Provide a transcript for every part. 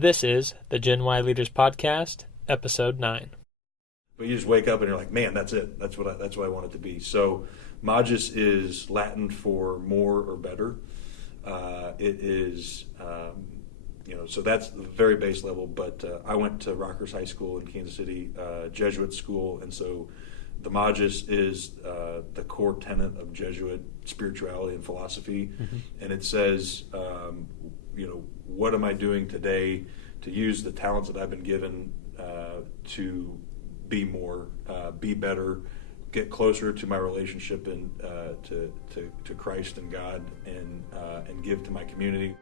This is the Gen Y Leaders Podcast, Episode 9. But you just wake up and you're like, man, that's it. That's what I want it to be. So Magis is Latin for more or better. It is, so that's the very base level. But I went to Rockers High School in Kansas City, Jesuit school. And so the Magis is the core tenet of Jesuit spirituality and philosophy. Mm-hmm. And it says, what am I doing today to use the talents that I've been given to be more, be better, get closer to my relationship and to Christ and God, and give to my community.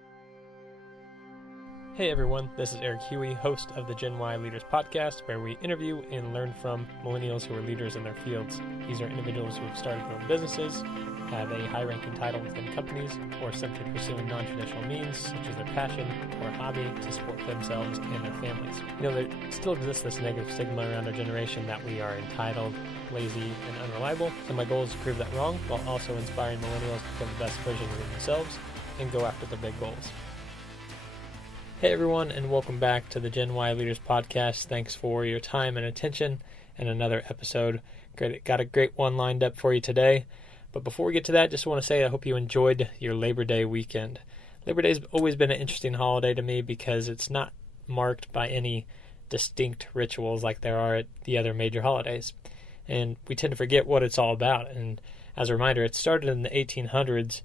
Hey everyone, this is Eric Huey, host of the Gen Y Leaders Podcast, where we interview and learn from millennials who are leaders in their fields. These are individuals who have started their own businesses, have a high-ranking title within companies, or simply pursuing non-traditional means, such as their passion or hobby, to support themselves and their families. There still exists this negative stigma around our generation that we are entitled, lazy, and unreliable, and my goal is to prove that wrong, while also inspiring millennials to become the best versions of themselves and go after their big goals. Hey everyone, and welcome back to the Gen Y Leaders Podcast. Thanks for your time and attention and another episode. Got a great one lined up for you today. But before we get to that, just want to say I hope you enjoyed your Labor Day weekend. Labor Day's always been an interesting holiday to me because it's not marked by any distinct rituals like there are at the other major holidays. And we tend to forget what it's all about. And as a reminder, it started in the 1800s,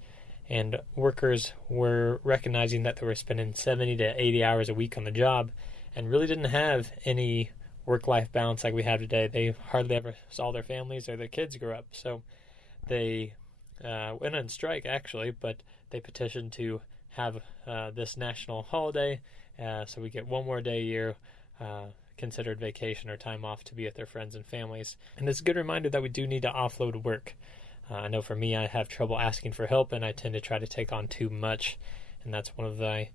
and workers were recognizing that they were spending 70 to 80 hours a week on the job and really didn't have any work-life balance like we have today. They hardly ever saw their families or their kids grow up. So they went on strike, actually, but they petitioned to have this national holiday so we get one more day a year considered vacation or time off to be with their friends and families. And it's a good reminder that we do need to offload work. I know for me, I have trouble asking for help, and I tend to try to take on too much, and that's one of the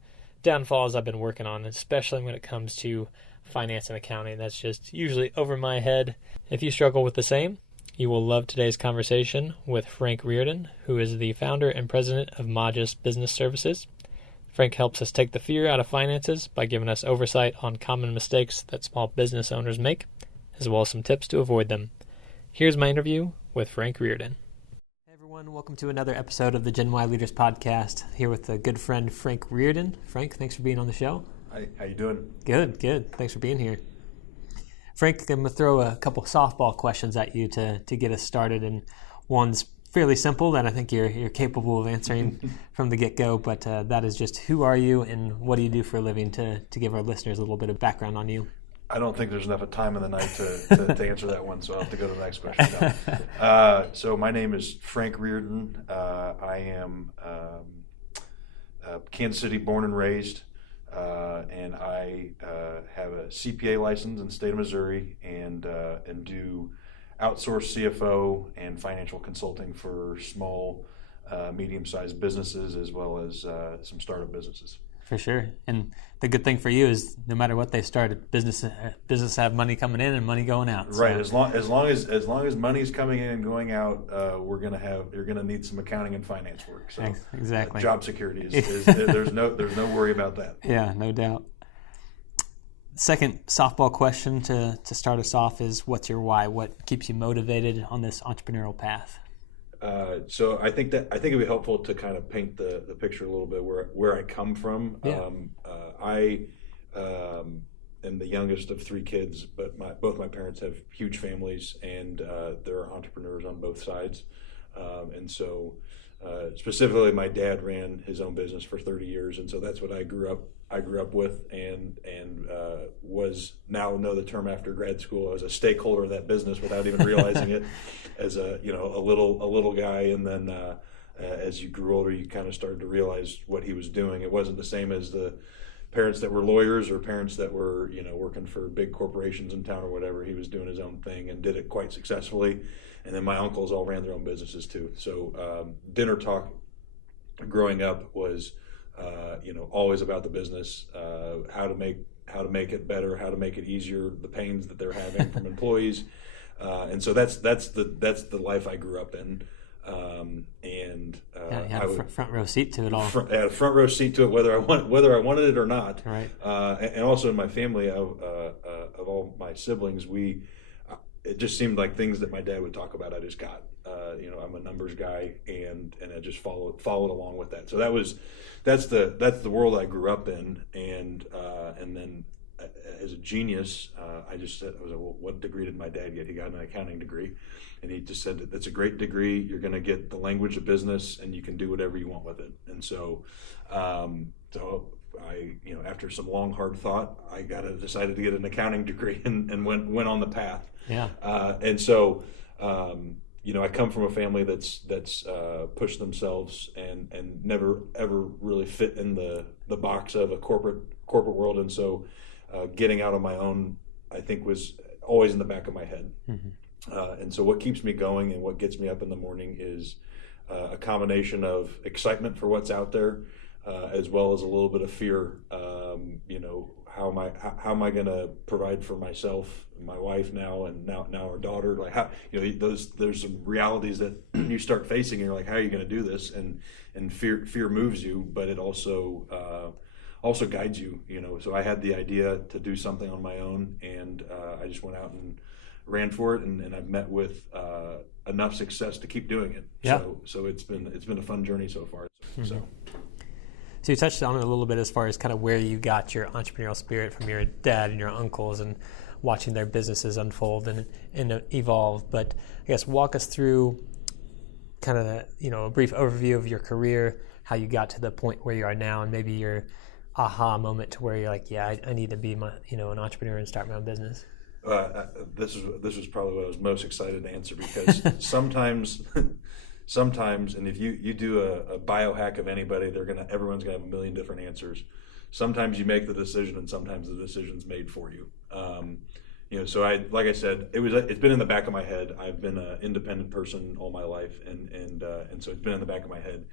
downfalls I've been working on, especially when it comes to finance and accounting. That's just usually over my head. If you struggle with the same, you will love today's conversation with Frank Reardon, who is the founder and president of Magis Business Services. Frank helps us take the fear out of finances by giving us oversight on common mistakes that small business owners make, as well as some tips to avoid them. Here's my interview with Frank Reardon. Welcome to another episode of the Gen Y Leaders Podcast, here with a good friend, Frank Reardon. Frank, thanks for being on the show. Hi, how you doing? Good. Thanks for being here. Frank, I'm going to throw a couple softball questions at you to get us started, and one's fairly simple that I think you're capable of answering from the get-go, but that is just who are you and what do you do for a living, to give our listeners a little bit of background on you. I don't think there's enough time in the night to answer that one, so I'll have to go to the next question now. So my name is Frank Reardon. I am Kansas City born and raised, and I have a CPA license in the state of Missouri and do outsourced CFO and financial consulting for small, medium-sized businesses as well as some startup businesses. For sure. And the good thing for you is no matter what they start, business have money coming in and money going out. Right. So. As long as money's coming in and going out, you're gonna need some accounting and finance work. So exactly. Job security is there's no worry about that. Yeah, no doubt. Second softball question to start us off is, what's your why? What keeps you motivated on this entrepreneurial path? So I think it'd be helpful to kind of paint the picture a little bit where I come from. Yeah. I am the youngest of three kids, but both my parents have huge families, and there are entrepreneurs on both sides. And so specifically, my dad ran his own business for 30 years, and so that's what I grew up with, and was now know the term after grad school. I was a stakeholder of that business without even realizing it, as a little guy. And then as you grew older, you kind of started to realize what he was doing. It wasn't the same as the parents that were lawyers or parents that were working for big corporations in town or whatever. He was doing his own thing and did it quite successfully. And then my uncles all ran their own businesses too. So dinner talk growing up was always about the business, how to make it better, how to make it easier, the pains that they're having from employees, and so that's the life I grew up in. You had a front row seat to it all. I had a front row seat to it, whether I wanted it or not. Right. And also in my family, of all my siblings, it just seemed like things that my dad would talk about. I just got. I'm a numbers guy, and I just followed along with that. So that's the world I grew up in, and then as a genius, I just said, well, what degree did my dad get? He got an accounting degree, and he just said that's a great degree. You're going to get the language of business, and you can do whatever you want with it. And so, I, after some long hard thought, I decided to get an accounting degree and went on the path. Yeah. And so. I come from a family that's pushed themselves and never ever really fit in the box of a corporate world, and so getting out on my own, I think, was always in the back of my head. Mm-hmm. And so what keeps me going and what gets me up in the morning is a combination of excitement for what's out there, as well as a little bit of fear. How am I going to provide for myself, my wife now our daughter? Like how there's some realities that you start facing, and you're like, how are you going to do this? And fear moves you, but it also guides you. So I had the idea to do something on my own, and I just went out and ran for it, and I've met with enough success to keep doing it. Yeah. So it's been a fun journey so far. Mm-hmm. So you touched on it a little bit as far as kind of where you got your entrepreneurial spirit from your dad and your uncles and watching their businesses unfold and evolve. But I guess walk us through kind of a brief overview of your career, how you got to the point where you are now, and maybe your aha moment to where you're like, yeah, I need to be an entrepreneur and start my own business. This was probably what I was most excited to answer, because sometimes, and if you do a biohack of anybody, everyone's gonna have a million different answers. Sometimes you make the decision, and sometimes the decision's made for you. So like I said, it's been in the back of my head. I've been an independent person all my life, and so it's been in the back of my head.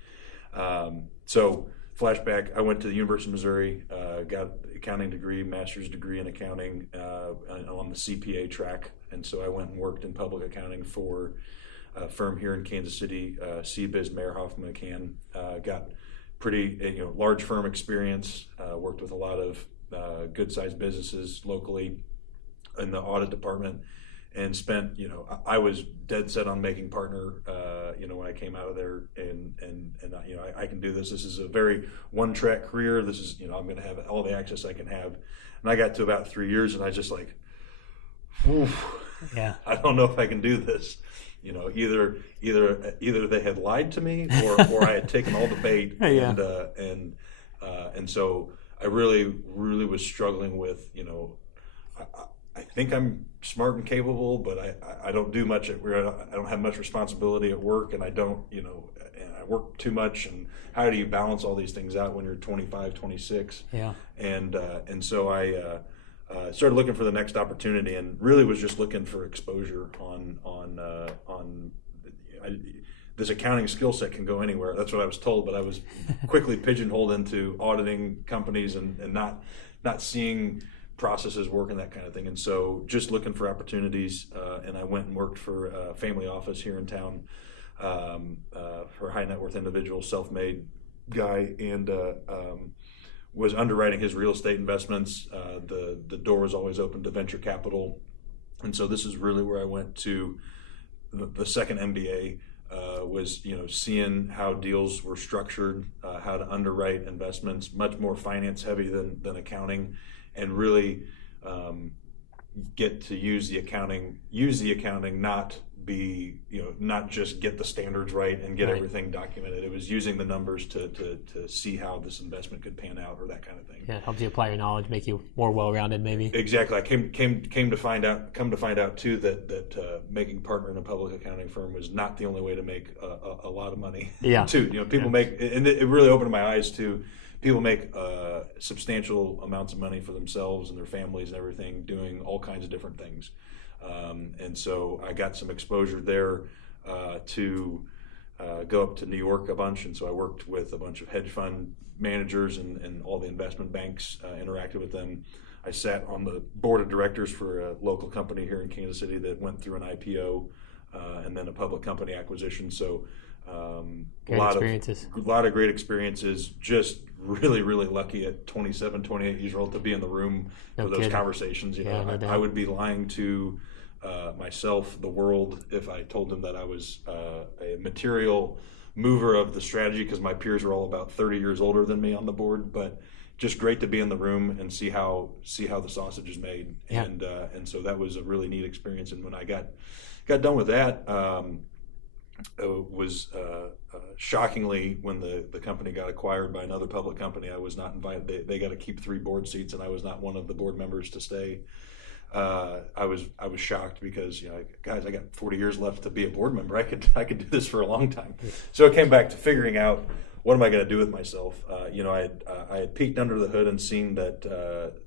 So flashback, I went to the University of Missouri, got an accounting degree, master's degree in accounting on the CPA track, and so I went and worked in public accounting for a firm here in Kansas City, CBiz Mayer Hoffman McCann. Got pretty large firm experience, worked with a lot of good-sized businesses locally in the audit department, and spent, I was dead set on making partner, when I came out of there, and I can do this. This is a very one-track career. This is, I'm going to have all the access I can have. And I got to about 3 years, and I just like, yeah, I don't know if I can do this. Either they had lied to me, or I had taken all the bait, yeah. and so I really was struggling with, I think I'm smart and capable, but I don't do much I don't have much responsibility at work, and I don't, and I work too much, and how do you balance all these things out when you're 25, 26? Yeah. And so I started looking for the next opportunity, and really was just looking for exposure on this accounting skill set can go anywhere. That's what I was told, but I was quickly pigeonholed into auditing companies and not seeing processes work and that kind of thing. And so just looking for opportunities, and I went and worked for a family office here in town, for a high net worth individual, self-made guy, and was underwriting his real estate investments. The door was always open to venture capital. And so this is really where I went to the second MBA, was seeing how deals were structured, how to underwrite investments, much more finance heavy than accounting, and really get to use the accounting, not be, not just get the standards right and get everything documented. It was using the numbers to see how this investment could pan out, or that kind of thing. Yeah, it helps you apply your knowledge, make you more well-rounded, maybe. Exactly. I came to find out too that making partner in a public accounting firm was not the only way to make a lot of money. Yeah. Too. People make, and it really opened my eyes to. People make substantial amounts of money for themselves and their families and everything, doing all kinds of different things. And so I got some exposure there to go up to New York a bunch. And so I worked with a bunch of hedge fund managers and all the investment banks, interacted with them. I sat on the board of directors for a local company here in Kansas City that went through an IPO and then a public company acquisition. So A lot of great experiences. Just really, really lucky at 27, 28 years old to be in the room for those conversations. I would be lying to myself, the world, if I told them that I was a material mover of the strategy, because my peers are all about 30 years older than me on the board. But just great to be in the room and see how the sausage is made. Yeah. And so that was a really neat experience. And when I got done with that, was shockingly, when the company got acquired by another public company, I was not invited. They got to keep 3 board seats, and I was not one of the board members to stay. I was shocked because, guys, I got 40 years left to be a board member. I could do this for a long time. So it came back to figuring out, what am I going to do with myself? I had peeked under the hood and seen that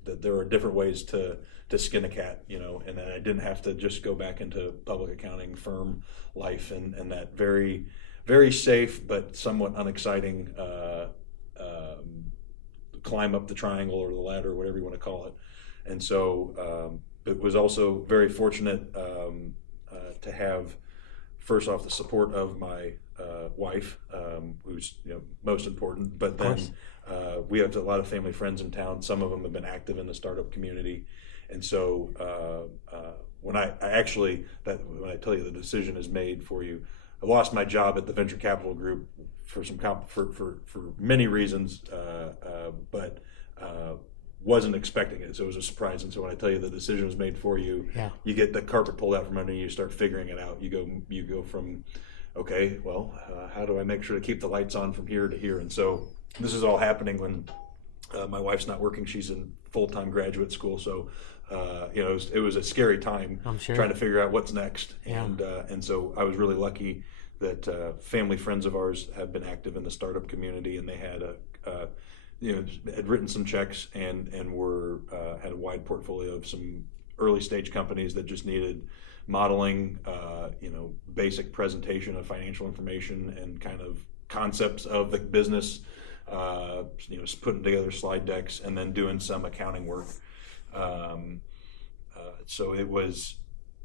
there are different ways to skin a cat, and that I didn't have to just go back into public accounting firm life and that very, very safe but somewhat unexciting climb up the triangle or the ladder, whatever you want to call it. And so it was also very fortunate to have, first off, the support of my wife, who's most important. But then we have a lot of family friends in town. Some of them have been active in the startup community, and so when I tell you the decision is made for you, I lost my job at the venture capital group for for many reasons, but wasn't expecting it, so it was a surprise. And so when I tell you the decision was made for you, you get the carpet pulled out from under you, start figuring it out. You go from, okay, well, how do I make sure to keep the lights on from here to here? And so this is all happening when my wife's not working; she's in full-time graduate school. So it was a scary time, I'm sure, trying to figure out what's next. And so I was really lucky that family friends of ours have been active in the startup community, and they had had written some checks and had a wide portfolio of some early stage companies that just needed modeling, basic presentation of financial information and kind of concepts of the business, putting together slide decks and then doing some accounting work. So it was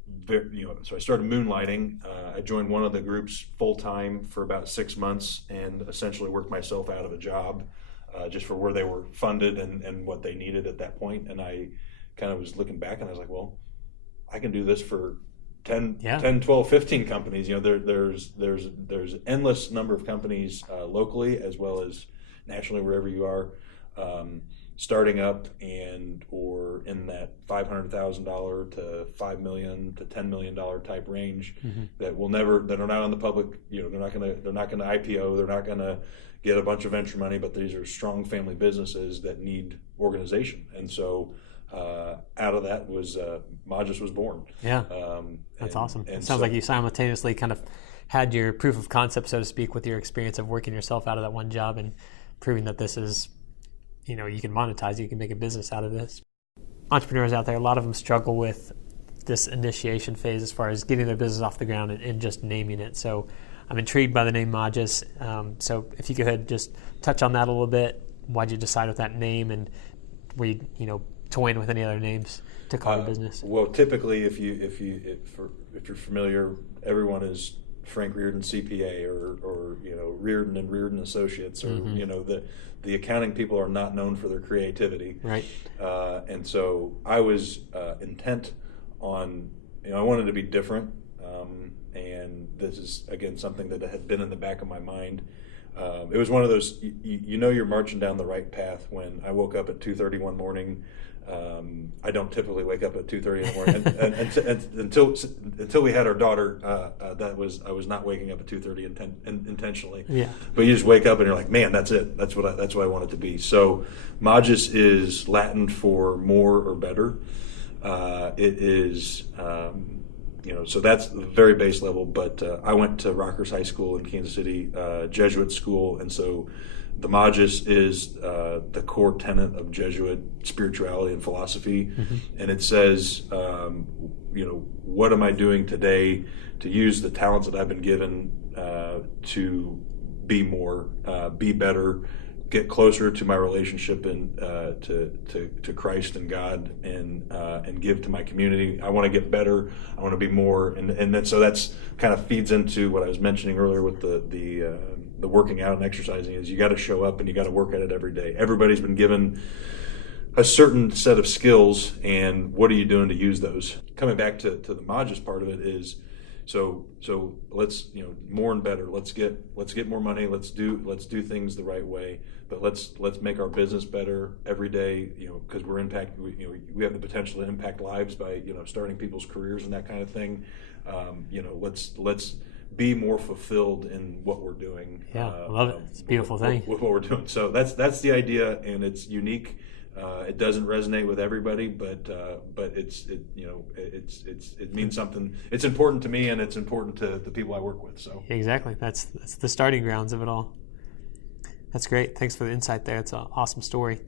very, so I started moonlighting. I joined one of the groups full time for about 6 months and essentially worked myself out of a job. Just for where they were funded and what they needed at that point. And I kind of was looking back and I was like, well, I can do this for 10, 12, 15 companies. There's endless number of companies locally as well as nationally, wherever you are, starting up or in that $500,000 to $5 million to $10 million type range, that are not on the public. They're not going to IPO. They're not going to get a bunch of venture money, but these are strong family businesses that need organization. And so out of that was Magis was born. Yeah, that's awesome. It sounds like you simultaneously kind of had your proof of concept, so to speak, with your experience of working yourself out of that one job and proving that this is, you can monetize, you can make a business out of this. Entrepreneurs out there, a lot of them struggle with this initiation phase as far as getting their business off the ground and just naming it. So I'm intrigued by the name Magis. So if you could go ahead and just touch on that a little bit. Why'd you decide with that name, and were you toying with any other names to call your business? Well, typically, if you're familiar, everyone is Frank Reardon CPA or Reardon and Reardon Associates, or the accounting people are not known for their creativity, right? And so I was intent on I wanted to be different. And this is, again, something that had been in the back of my mind. It was one of those, you're marching down the right path when I woke up at 2:30 one morning. I don't typically wake up at 2:30 in the morning. until we had our daughter, I was not waking up at 2:30 intentionally. Yeah. But you just wake up and you're like, man, that's it. That's what I want it to be. So Magis is Latin for more or better. It is... so that's the very base level, but I went to Rockers High School in Kansas City, Jesuit school, and so the Magis is the core tenet of Jesuit spirituality and philosophy, and it says, what am I doing today to use the talents that I've been given to be more, be better, get closer to my relationship and to Christ and God, and give to my community. I want to get better. I want to be more, and then so that's kind of feeds into what I was mentioning earlier with the working out and exercising. Is you got to show up and you got to work at it every day. Everybody's been given a certain set of skills, and what are you doing to use those? Coming back to the Magis part of it is, so let's, more and better. Let's get more money. Let's do things the right way. But let's make our business better every day. Because we have the potential to impact lives by starting people's careers and that kind of thing. Let's be more fulfilled in what we're doing. Yeah, I love it. It's a beautiful thing with what we're doing. So that's the idea, and it's unique. It doesn't resonate with everybody, but it means something. It's important to me, and it's important to the people I work with. So exactly, that's the starting grounds of it all. That's great. Thanks for the insight there. It's an awesome story.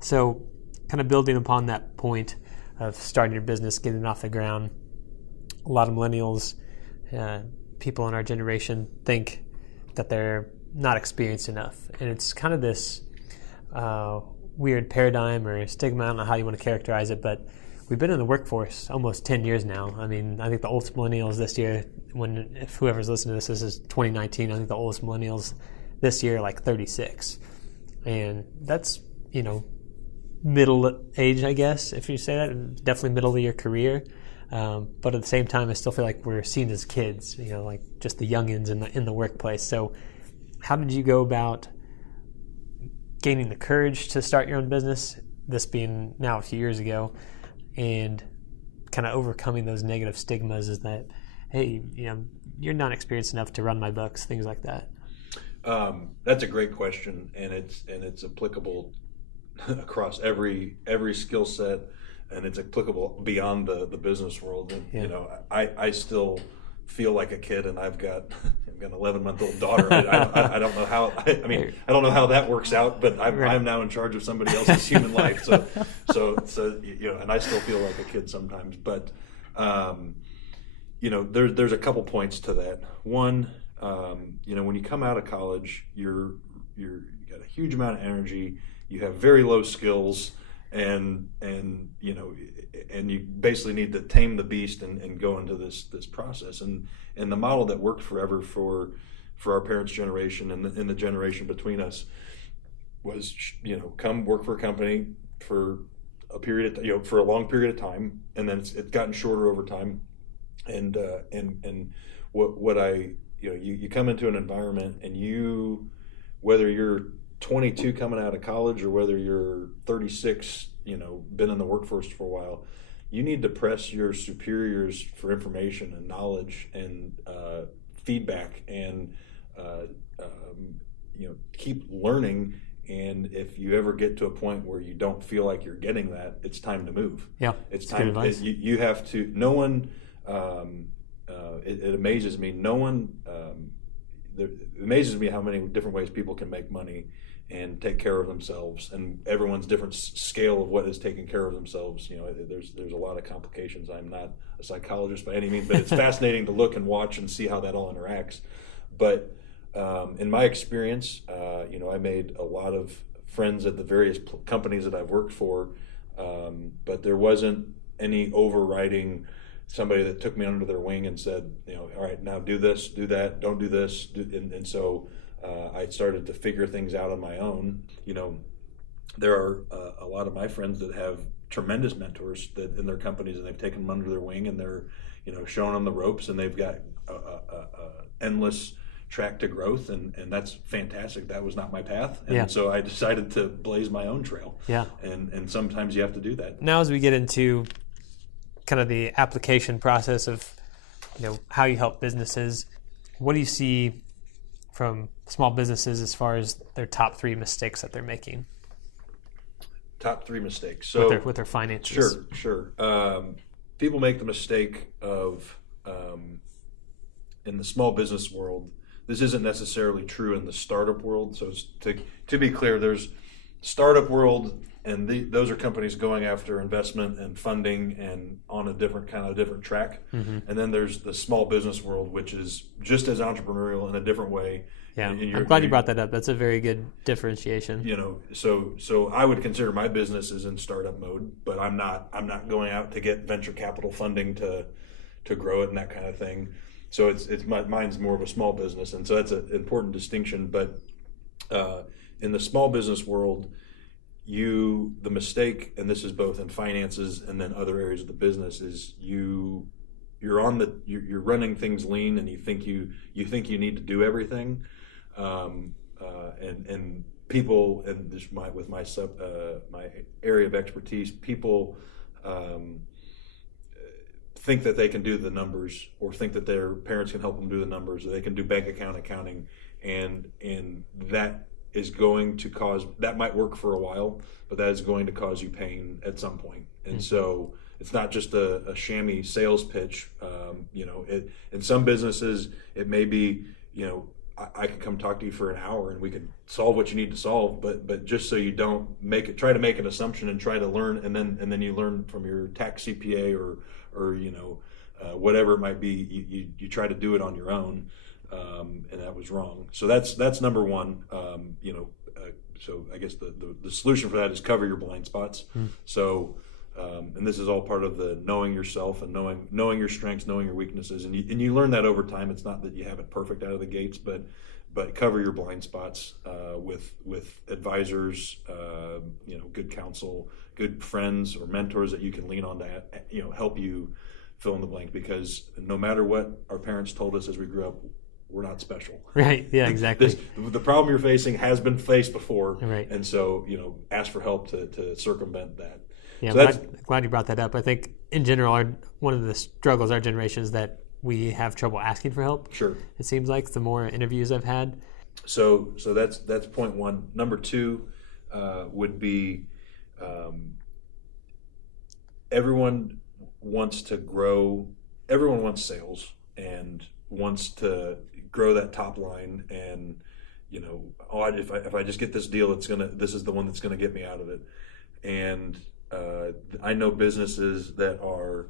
So, kind of building upon that point of starting your business, getting it off the ground. A lot of millennials, people in our generation, think that they're not experienced enough, and it's kind of this weird paradigm or stigma. I don't know how you want to characterize it, but we've been in the workforce almost 10 years now. I mean, I think the oldest millennials this year, if whoever's listening to this is 2019, I think the oldest millennials this year are like 36. And that's, middle age, I guess, if you say that, definitely middle of your career. But at the same time, I still feel like we're seen as kids, like just the youngins in the workplace. So how did you go about gaining the courage to start your own business, this being now a few years ago, and kind of overcoming those negative stigmas? Is that, hey, you're not experienced enough to run my books, things like that? That's a great question, and it's applicable across every skill set, and it's applicable beyond the business world. And I still feel like a kid, and I've got an 11-month-old daughter. I don't know how. I don't know how that works out, but I'm now in charge of somebody else's human life. So and I still feel like a kid sometimes. But there's a couple points to that. One, when you come out of college, you got a huge amount of energy. You have very low skills, and you basically need to tame the beast and go into this process. And the model that worked forever for our parents' generation and the generation between us was, come work for a company for a period of, for a long period of time, and then it's gotten shorter over time. And what you come into an environment, and whether you're 22 coming out of college or whether you're 36, been in the workforce for a while, you need to press your superiors for information and knowledge and feedback, and keep learning. And if you ever get to a point where you don't feel like you're getting that, it's time to move. Yeah, it's time. Good advice. You have to. No one. It amazes me. No one. It amazes me how many different ways people can make money and take care of themselves, and everyone's different scale of what is taking care of themselves. There's a lot of complications. I'm not a psychologist by any means, but it's fascinating to look and watch and see how that all interacts. But in my experience, I made a lot of friends at the various companies that I've worked for, but there wasn't any overriding somebody that took me under their wing and said, all right, now do this, do that, don't do this. And so I started to figure things out on my own. There are a lot of my friends that have tremendous mentors that in their companies, and they've taken them under their wing, and they're, showing them the ropes, and they've got a endless track to growth, and that's fantastic. That was not my path, and so I decided to blaze my own trail. Yeah, and sometimes you have to do that. Now, as we get into kind of the application process of how you help businesses, what do you see from small businesses as far as their top 3 mistakes that they're making? Top 3 mistakes. So with their finances. Sure. People make the mistake of in the small business world. This isn't necessarily true in the startup world. So to be clear, there's startup world. and those are companies going after investment and funding and on a different track. And then there's the small business world, which is just as entrepreneurial in a different way. Yeah, I'm glad you brought that up. That's a very good differentiation. So I would consider my business is in startup mode, but I'm not going out to get venture capital funding to grow it and that kind of thing. So mine's more of a small business, and so that's an important distinction. But in the small business world, the mistake, and this is both in finances and then other areas of the business, is you're running things lean, and you think you need to do everything, and people, and this with my area of expertise, people think that they can do the numbers, or think that their parents can help them do the numbers, or they can do bank account accounting, and that is going to cause, that might work for a while, but that is going to cause you pain at some point. And so it's not just a shammy sales pitch. In some businesses, it may be, I can come talk to you for an hour and we can solve what you need to solve, but just so you don't try to make an assumption and try to learn, and then you learn from your tax CPA or whatever it might be, you try to do it on your own. And that was wrong. So that's number one. So I guess the solution for that is cover your blind spots. So, and this is all part of the knowing yourself and knowing your strengths, knowing your weaknesses, and you learn that over time. It's not that you have it perfect out of the gates, but cover your blind spots with advisors, good counsel, good friends or mentors that you can lean on to help you fill in the blank. Because no matter what our parents told us as we grew up, we're not special. Right. Yeah, exactly. The problem you're facing has been faced before. Right. And so, ask for help to circumvent that. Yeah, so I'm glad you brought that up. I think in general, one of the struggles our generation is that we have trouble asking for help. Sure. It seems like the more interviews I've had. So that's point one. Number two would be everyone wants to grow. Everyone wants sales and wants to grow that top line, and if I just get this deal, this is the one that's gonna get me out of it. And I know businesses that are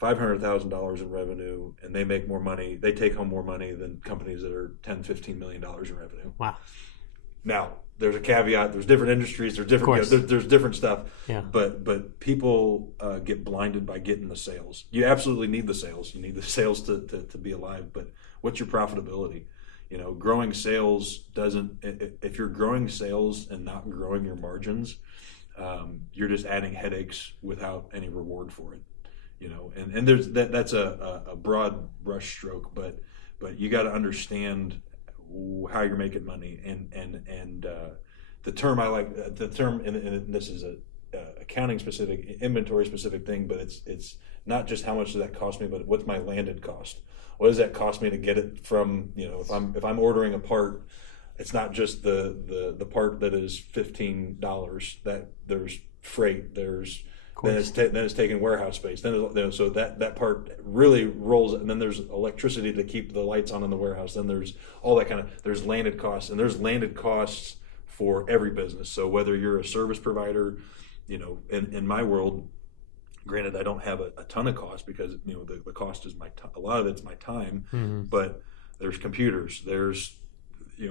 $500,000 in revenue, and they make more money. They take home more money than companies that are $10-15 million in revenue. Wow. Now there's a caveat. There's different industries. There's different. There's different stuff. Yeah. But people get blinded by getting the sales. You absolutely need the sales. You need the sales to be alive. But what's your profitability? Growing sales doesn't. If you're growing sales and not growing your margins, you're just adding headaches without any reward for it. And there's that's a broad brush stroke, but you got to understand how you're making money, and the term I like, and this is a accounting specific, inventory specific thing, but it's not just how much does that cost me, but what's my landed cost? What does that cost me to get it from, if I'm ordering a part, it's not just the part that is $15, that there's freight, there's then it's taking warehouse space. So that part really rolls, and then there's electricity to keep the lights on in the warehouse. Then there's all that there's landed costs, and there's landed costs for every business. So whether you're a service provider, in my world, granted I don't have a ton of cost because the cost is a lot of it's my time, but there's computers, there's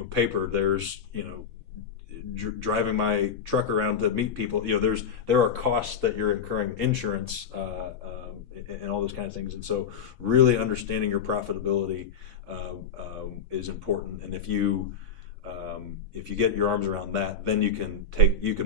paper, there's driving my truck around to meet people. There are costs that you're incurring, insurance, and all those kind of things. And so, really understanding your profitability is important. And if you get your arms around that, then you can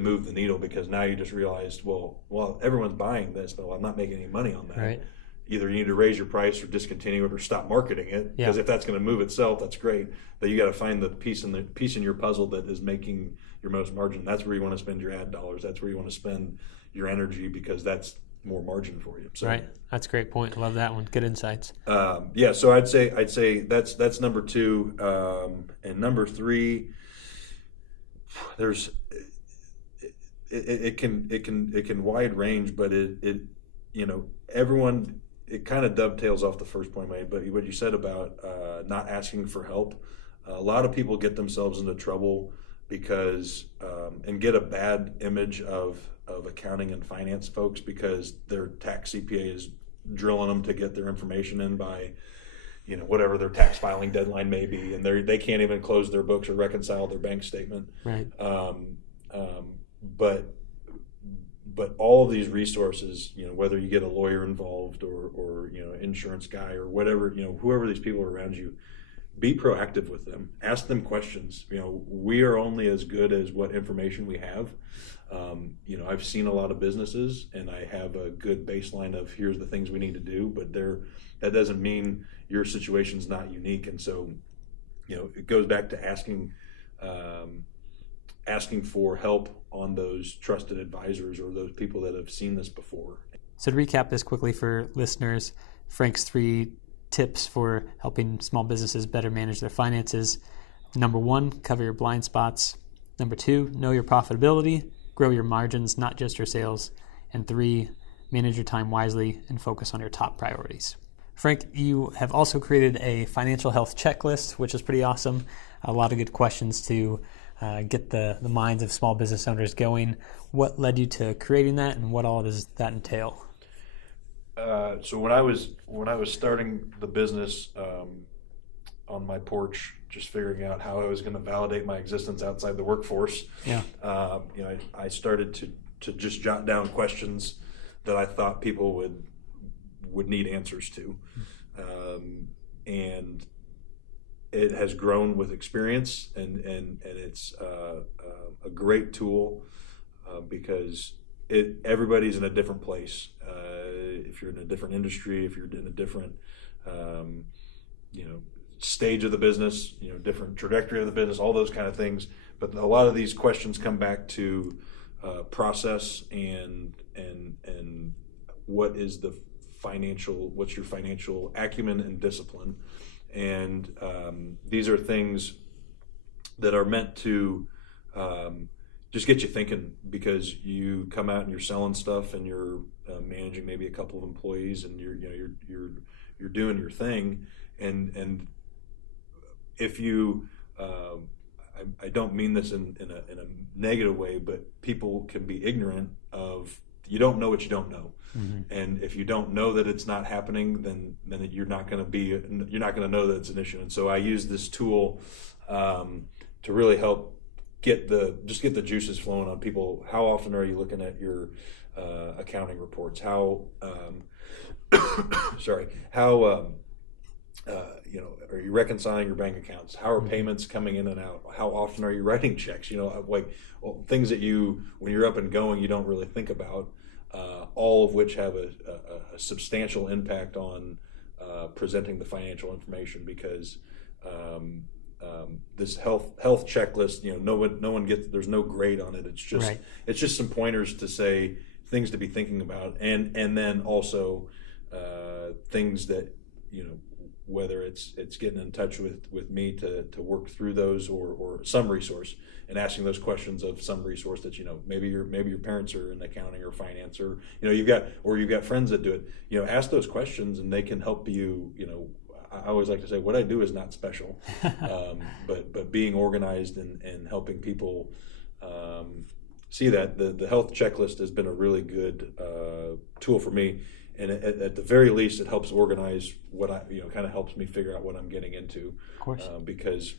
move the needle, because now you just realized, well, everyone's buying this, but I'm not making any money on that. Right. Either you need to raise your price or discontinue it or stop marketing it, because if that's going to move itself, that's great. But you got to find the piece in your puzzle that is making your most margin. That's where you want to spend your ad dollars. That's where you want to spend your energy, because that's more margin for you. So, right. That's a great point. I love that one. Good insights. So I'd say that's number two, and number three. There's it can wide range, but everyone. It kind of dovetails off the first point I made, but what you said about not asking for help. A lot of people get themselves into trouble because and get a bad image of accounting and finance folks because their tax CPA is drilling them to get their information in by whatever their tax filing deadline may be, and they can't even close their books or reconcile their bank statement. Right. But all of these resources, whether you get a lawyer involved or insurance guy or whatever, whoever these people are around you, be proactive with them. Ask them questions. We are only as good as what information we have. I've seen a lot of businesses, and I have a good baseline of here's the things we need to do, but that doesn't mean your situation's not unique. And so, it goes back to asking for help on those trusted advisors or those people that have seen this before. So to recap this quickly for listeners, Frank's 3 tips for helping small businesses better manage their finances. Number 1, cover your blind spots. Number 2, know your profitability, grow your margins, not just your sales. And 3, manage your time wisely and focus on your top priorities. Frank, you have also created a financial health checklist, which is pretty awesome. A lot of good questions to get the minds of small business owners going. What led you to creating that, and what all does that entail? So when I was starting the business on my porch, just figuring out how I was going to validate my existence outside the workforce, I started to just jot down questions that I thought people would need answers to, and it has grown with experience, and it's a great tool because everybody's in a different place. If you're in a different industry, if you're in a different stage of the business, different trajectory of the business, all those kind of things. But a lot of these questions come back to process and what's your financial acumen and discipline. And these are things that are meant to just get you thinking, because you come out and you're selling stuff and you're managing maybe a couple of employees, and you're doing your thing. And if you, I don't mean this in a negative way, but people can be ignorant of, you don't know what you don't know. Mm-hmm. And if you don't know that it's not happening, then you're not going to know that it's an issue. And so I use this tool to really help get the juices flowing on people. How often are you looking at your accounting reports? How are you reconciling your bank accounts? How are payments coming in and out? How often are you writing checks? Things that when you're up and going, you don't really think about, all of which have a substantial impact on presenting the financial information, because this health checklist, no one gets, there's no grade on it. It's just right. It's just some pointers to say things to be thinking about, and then also things that whether it's getting in touch with me to work through those, or some resource, and asking those questions of some resource that maybe your parents are in accounting or finance, or you've got friends that do it. Ask those questions, and they can help you. I always like to say, what I do is not special, but being organized and helping people see that the health checklist has been a really good tool for me. And at the very least, it helps organize what kind of helps me figure out what I'm getting into. Of course. Because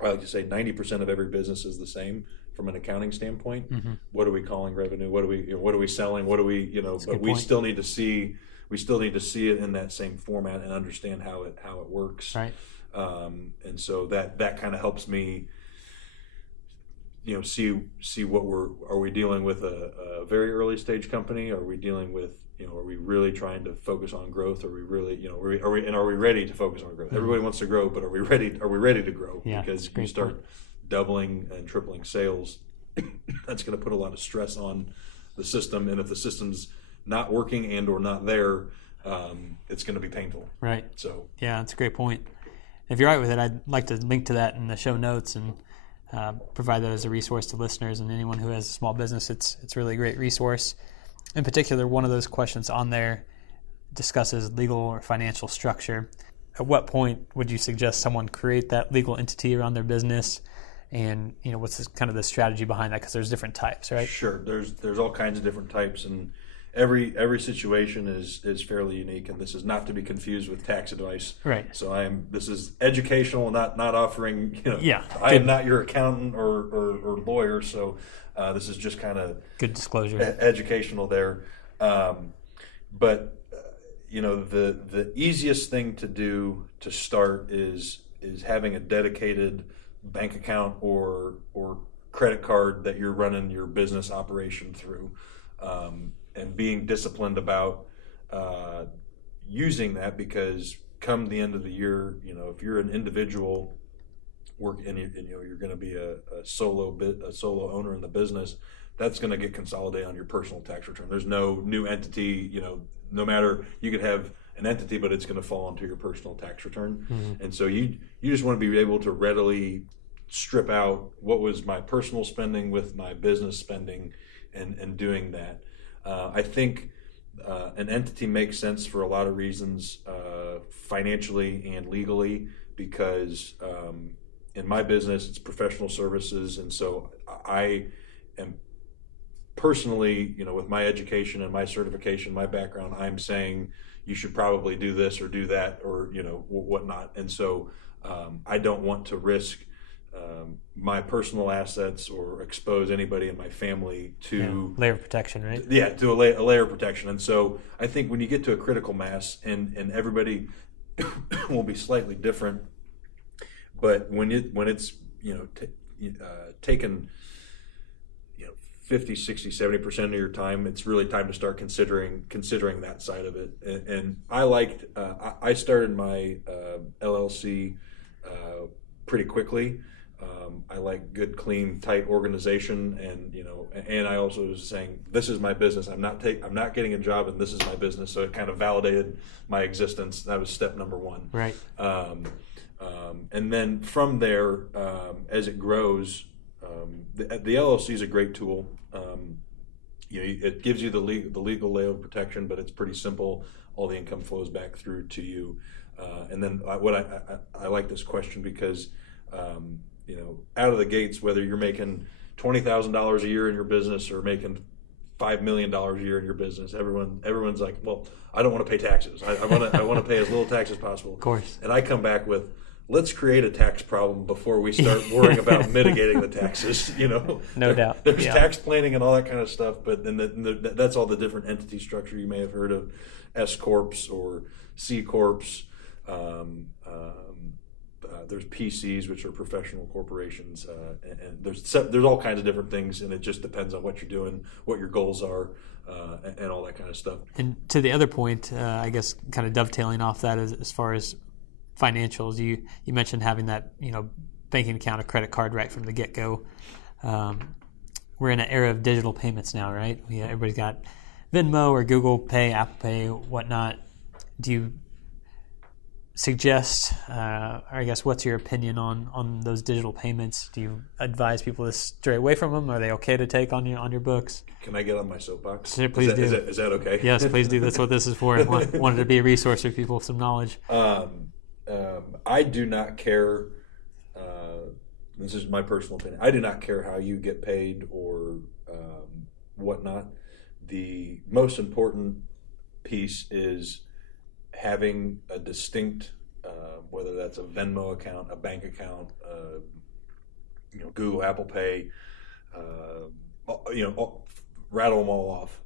I like to say 90% of every business is the same from an accounting standpoint. Mm-hmm. What are we calling revenue? What are we selling? What do we, but we still need to see it in that same format and understand how it works. Right. And so that kind of helps me, see what are we dealing with a very early stage company? Are we dealing with, are we really trying to focus on growth? Are we really, are we ready to focus on growth? Mm-hmm. Everybody wants to grow, but are we ready to grow? Yeah, because you start doubling and tripling sales, that's going to put a lot of stress on the system. And if the system's not working and or not there, it's going to be painful. Right. So yeah, that's a great point. If you're all right with it, I'd like to link to that in the show notes and provide that as a resource to listeners and anyone who has a small business. It's really a great resource. In particular, one of those questions on there discusses legal or financial structure. At what point would you suggest someone create that legal entity around their business? and what's kind of the strategy behind that? Because there's different types, right? Sure. There's all kinds of different types, and every situation is fairly unique, and this is not to be confused with tax advice. Right. So this is educational, not offering. Yeah. I am not your accountant or lawyer, so this is just kind of good disclosure, educational there. But the easiest thing to do to start is having a dedicated bank account or credit card that you're running your business operation through, and being disciplined about using that, because come the end of the year, if you're an individual and you're going to be a solo owner in the business, that's going to get consolidated on your personal tax return. There's no new entity, no matter, you could have an entity, but it's going to fall onto your personal tax return. Mm-hmm. And so you just want to be able to readily strip out what was my personal spending with my business spending, and doing that. I think an entity makes sense for a lot of reasons, financially and legally, because in my business it's professional services, and so I am personally, with my education and my certification, my background, I'm saying you should probably do this or do that or whatnot. And so I don't want to risk my personal assets or expose anybody in my family to layer of protection, right? Yeah, to a layer of protection. And so I think when you get to a critical mass, and everybody will be slightly different, but when it's taken 50, 60, 70% of your time, it's really time to start considering that side of it. And I started my LLC pretty quickly. I like good, clean, tight organization, and I also was saying, this is my business. I'm not getting a job, and this is my business. So it kind of validated my existence. That was step number one. Right. And then from there, as it grows, the LLC is a great tool. It gives you the legal layer of protection, but it's pretty simple. All the income flows back through to you. And then I like this question because out of the gates, whether you're making $20,000 a year in your business or making $5 million a year in your business, everyone's like, well, I don't want to pay taxes. I want to pay as little tax as possible. Of course. And I come back with, let's create a tax problem before we start worrying about mitigating the taxes. No doubt. There's tax planning and all that kind of stuff, but then that's all the different entity structure you may have heard of, S corps or C corps. There's PCs, which are professional corporations, and there's all kinds of different things, and it just depends on what you're doing, what your goals are, and all that kind of stuff. And to the other point, I guess, kind of dovetailing off that, as far as financials, you mentioned having that banking account, a credit card right from the get-go. We're in an era of digital payments now, right? Everybody's got Venmo or Google Pay, Apple Pay, whatnot. Do you suggest, or I guess, what's your opinion on those digital payments? Do you advise people to stray away from them? Are they okay to take on your books? Can I get on my soapbox? Sure, please do. Is that okay? Yes, please do. That's what this is for. I wanted to be a resource for people with some knowledge. I do not care. This is my personal opinion. I do not care how you get paid or whatnot. The most important piece is having a distinct, whether that's a Venmo account, a bank account, Google, Apple Pay, rattle them all off.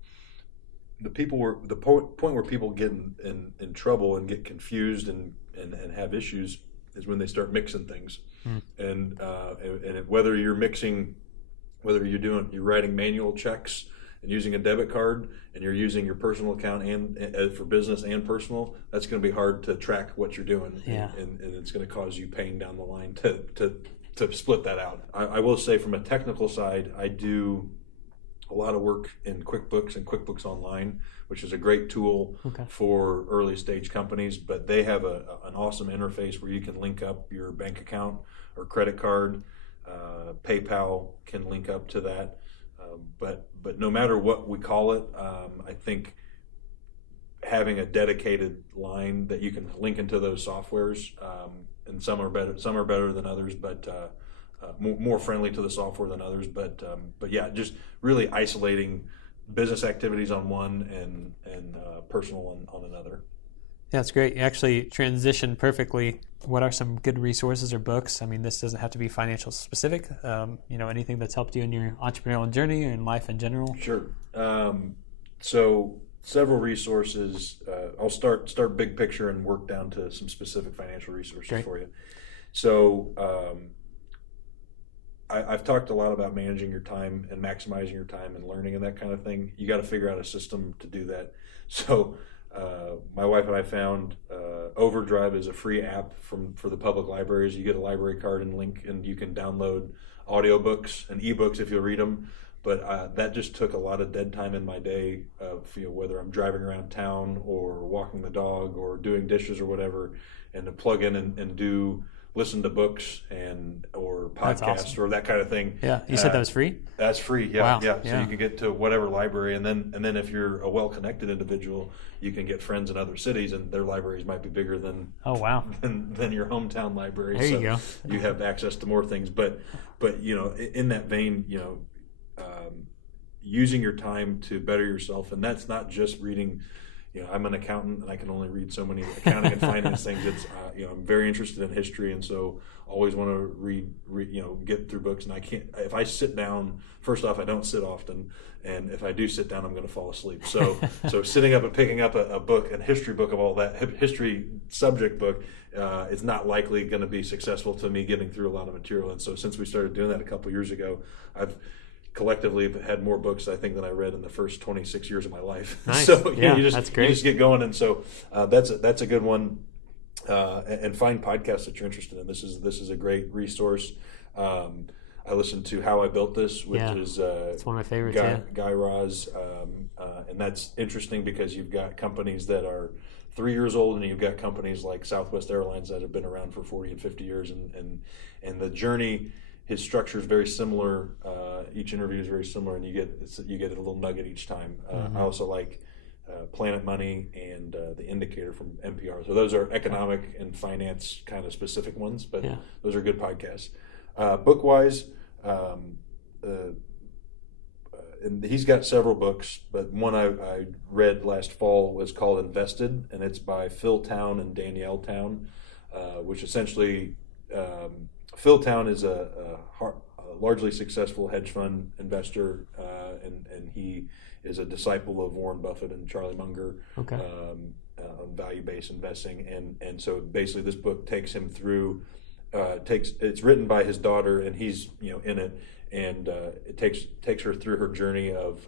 The point where people get in trouble and get confused and have issues is when they start mixing things. And whether you're writing manual checks and using a debit card, and you're using your personal account and for business and personal, that's going to be hard to track what you're doing. Yeah. And it's going to cause you pain down the line to split that out. I will say, from a technical side, I do a lot of work in QuickBooks and QuickBooks Online, which is a great tool for early stage companies, but they have an awesome interface where you can link up your bank account or credit card. PayPal can link up to that. But no matter what we call it, I think having a dedicated line that you can link into those softwares, and some are better than others, but more friendly to the software than others. But yeah, just really isolating business activities on one and personal on another. Yeah, that's great. You actually transitioned perfectly. What are some good resources or books? I mean, this doesn't have to be financial specific. Anything that's helped you in your entrepreneurial journey or in life in general? Sure. So several resources. I'll start big picture and work down to some specific financial resources for you. So I've talked a lot about managing your time and maximizing your time and learning and that kind of thing. You got to figure out a system to do that. So my wife and I found Overdrive is a free app for the public libraries. You get a library card and link, and you can download audiobooks and ebooks if you'll read them. But that just took a lot of dead time in my day of whether I'm driving around town or walking the dog or doing dishes or whatever, and to plug in and listen to books or podcasts or that kind of thing. Yeah, you said that was free? That's free. Yeah, wow. Yeah. So you can get to whatever library, and then if you're a well-connected individual, you can get friends in other cities, and their libraries might be bigger than than your hometown library. There you go. You have access to more things. But in that vein, using your time to better yourself, and that's not just reading. I'm an accountant, and I can only read so many accounting and finance things. It's I'm very interested in history, and so always want to read, get through books. And I can't. If I sit down, first off, I don't sit often, and if I do sit down, I'm going to fall asleep. So sitting up and picking up a book, a history book of all that, history subject book, is not likely going to be successful to me getting through a lot of material. And so since we started doing that a couple years ago, I've collectively had more books, I think, than I read in the first 26 years of my life. Nice. So that's great. You just get going, and so that's a good one. And find podcasts that you're interested in. This is a great resource. I listened to How I Built This, which is it's one of my favorites. Guy Raz, and that's interesting because you've got companies that are 3 years old, and you've got companies like Southwest Airlines that have been around for 40 and 50 years, and the journey. His structure is very similar. Each interview is very similar, and you get a little nugget each time. I also like Planet Money and The Indicator from NPR. So those are economic and finance kind of specific ones, but those are good podcasts. Book-wise, and he's got several books, but one I read last fall was called Invested, and it's by Phil Town and Danielle Town, which essentially... Phil Town is a largely successful hedge fund investor, and he is a disciple of Warren Buffett and Charlie Munger on value-based investing. And so basically this book takes him through, it's written by his daughter, and he's in it, and it takes her through her journey of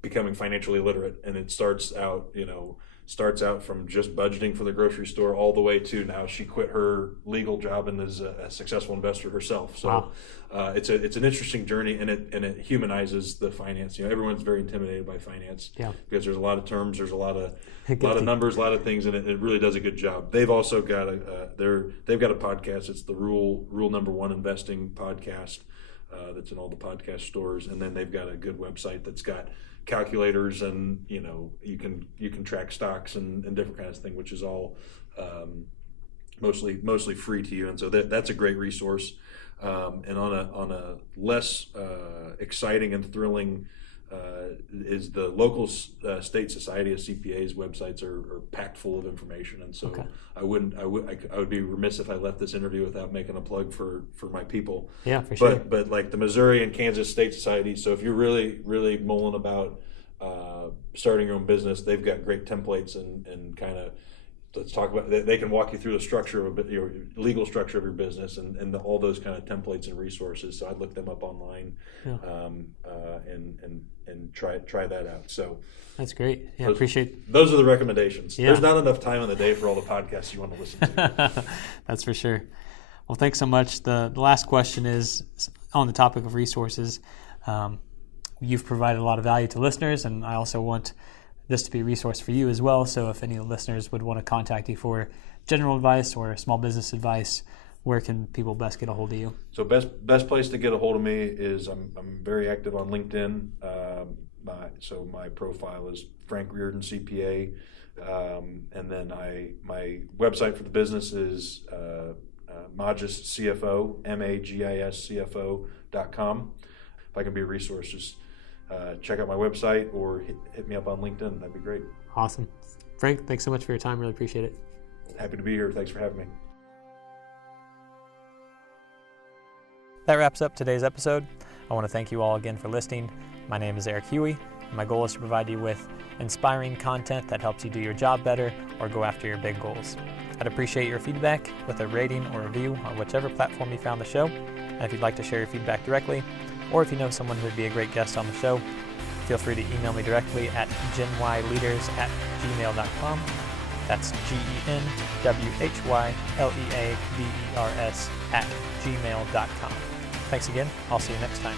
becoming financially literate. And it starts out from just budgeting for the grocery store all the way to now she quit her legal job and is a successful investor herself. So it's an interesting journey, and it humanizes the finance. Everyone's very intimidated by finance because there's a lot of terms, there's a lot of numbers, a lot of things, and it really does a good job. They've also got they've got a podcast. It's the Rule Number One Investing podcast that's in all the podcast stores, and then they've got a good website that's got calculators, and you can track stocks and different kinds of things, which is all mostly free to you, and so that's a great resource. And on a less exciting and thrilling is the local state society of CPAs websites are packed full of information, and so I would be remiss if I left this interview without making a plug for my people. Yeah, for sure. But like the Missouri and Kansas State Society, so if you're really mulling about starting your own business, they've got great templates and kind of. Let's talk about. They can walk you through the structure of your legal structure of your business and all those kind of templates and resources. So I'd look them up online, and try that out. So that's great. Yeah, appreciate. Those are the recommendations. Yeah. There's not enough time in the day for all the podcasts you want to listen to. That's for sure. Well, thanks so much. The last question is on the topic of resources. You've provided a lot of value to listeners, and I also want this to be a resource for you as well. So if any listeners would want to contact you for general advice or small business advice, where can people best get a hold of you? So best place to get a hold of me is I'm very active on LinkedIn. My profile is Frank Reardon CPA, and then my website for the business is Magis CFO, MAGIS CFO.com. If I can be a resource, just check out my website or hit me up on LinkedIn. That'd be great. Awesome. Frank, thanks so much for your time. Really appreciate it. Happy to be here. Thanks for having me. That wraps up today's episode. I want to thank you all again for listening. My name is Eric Huey, and my goal is to provide you with inspiring content that helps you do your job better or go after your big goals. I'd appreciate your feedback with a rating or review on whichever platform you found the show. And if you'd like to share your feedback directly, or if you know someone who would be a great guest on the show, feel free to email me directly at genwhyleaders@gmail.com. That's GENWHYLEADERS@gmail.com. Thanks again. I'll see you next time.